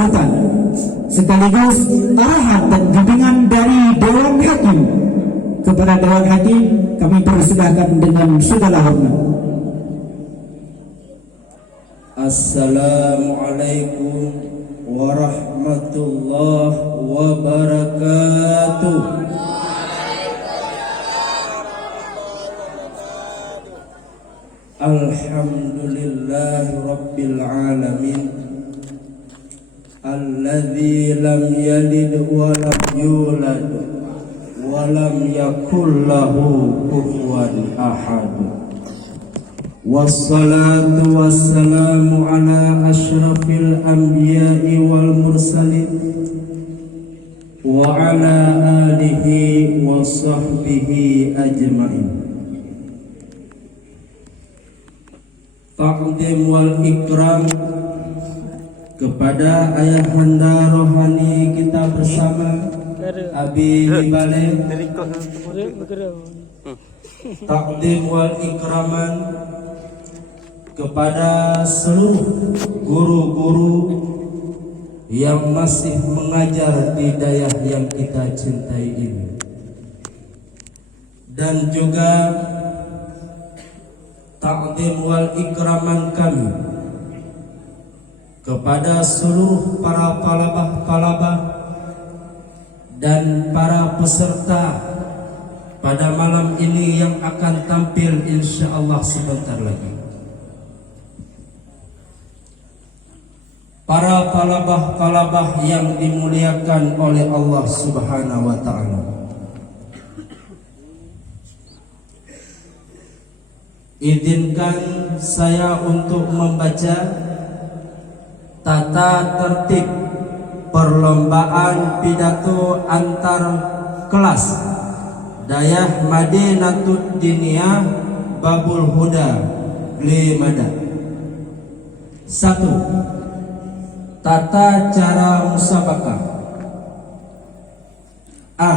sambutan sekaligus arahan dan bimbingan dari Dewan Hakim. Kepada Dewan Hakim kami persilahkan dengan segala hormat. Assalamualaikum warahmatullahi wabarakatuh. Alhamdulillahi rabbil alamin, alladzi lam yalid wa lam yulad wa lam yakul lahu kufuwan ahad. Wassalatu wassalamu ala asyrafil anbiya'i wal mursalin wa ala alihi wa sahbihi ajma'in. Taqdim wal ikram kepada ayahanda rohani kita bersama Abi Bale. Taqdim wal ikraman kepada seluruh guru-guru yang masih mengajar di daerah yang kita cintai ini, dan juga takdim wal ikraman kami kepada seluruh para palabah-palabah dan para peserta pada malam ini yang akan tampil insyaallah sebentar lagi. Para palabah-palabah yang dimuliakan oleh Allah Subhanahu wa taala, izinkan saya untuk membaca tata tertib perlombaan pidato antar kelas Dayah Madinatud Diniyah Babul Huda Glemada. 1. Tata cara musabakah. A.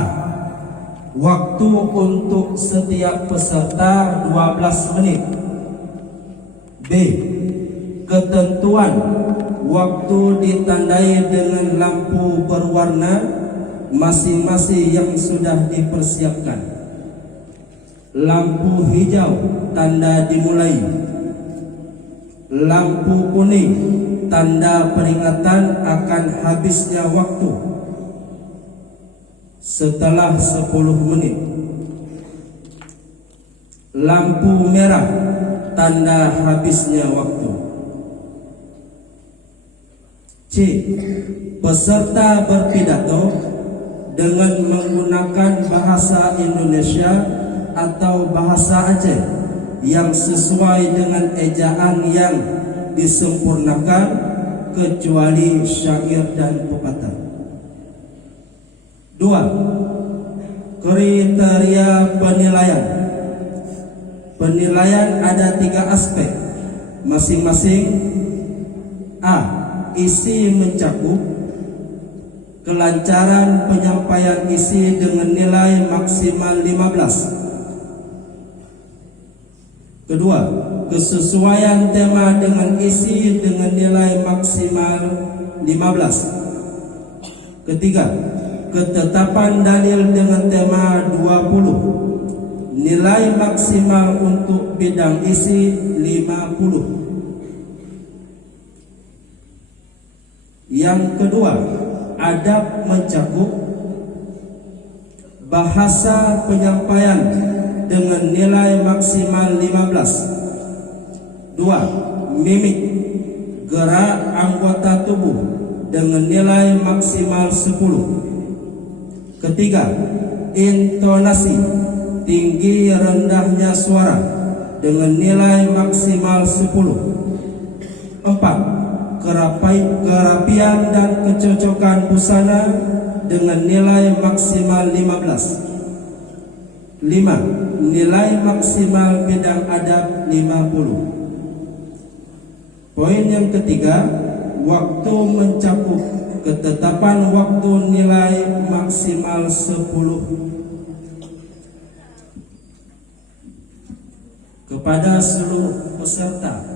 Waktu untuk setiap peserta 12 menit. B. Ketentuan waktu ditandai dengan lampu berwarna masing-masing yang sudah dipersiapkan. Lampu hijau tanda dimulai. Lampu kuning tanda peringatan akan habisnya waktu setelah 10 menit. Lampu merah tanda habisnya waktu. C. Peserta berpidato dengan menggunakan bahasa Indonesia atau bahasa Aceh yang sesuai dengan ejaan yang disempurnakan kecuali syair dan pepatah. 2. Kriteria penilaian. Penilaian ada 3 aspek masing-masing. A. Isi mencakup. Kelancaran penyampaian isi dengan nilai maksimal 15. Kedua, kesesuaian tema dengan isi dengan nilai maksimal 15. Ketiga, ketetapan dalil dengan tema 20. Nilai maksimal untuk bidang isi 50. Yang kedua, adab mencakup bahasa penyampaian dengan nilai maksimal 15. 2. Mimik, gerak anggota tubuh dengan nilai maksimal 10. Ketiga, intonasi, tinggi rendahnya suara dengan nilai maksimal 10. 4. Kerapian dan kecocokan busana dengan nilai maksimal 15. 5. Nilai maksimal bidang adab 50. Poin yang ketiga, waktu mencakup ketetapan waktu nilai maksimal 10. Kepada seluruh peserta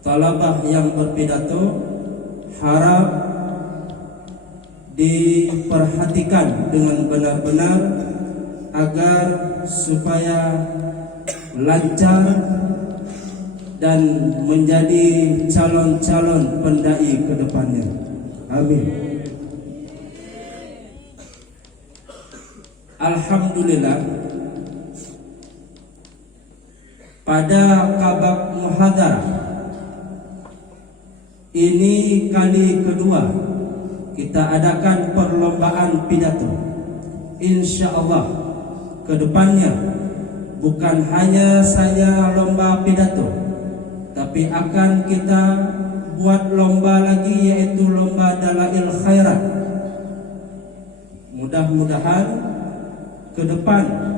talabah yang berpidato, harap diperhatikan dengan benar-benar agar supaya lancar dan menjadi calon-calon pendai ke depannya. Amin. Alhamdulillah, pada kabak muhadarah ini kali kedua kita adakan perlombaan pidato. Insya Allah kedepannya bukan hanya saya lomba pidato, tapi akan kita buat lomba lagi, yaitu lomba dalail khairat. Mudah-mudahan ke depan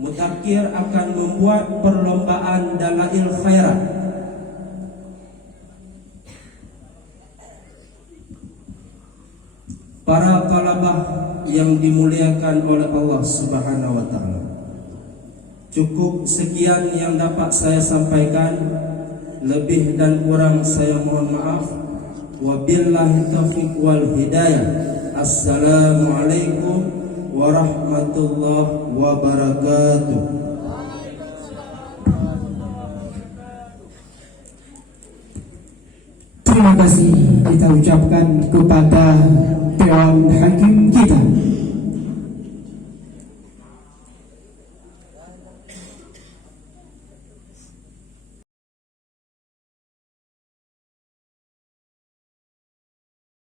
Mutakhir akan membuat perlombaan dalail khairat. Para talabah yang dimuliakan oleh Allah Subhanahu wa taala, cukup sekian yang dapat saya sampaikan. Lebih dan kurang saya mohon maaf. Wabillahi taufiq wal hidayah. Assalamualaikum warahmatullahi wabarakatuh. Terima kasih kita ucapkan kepada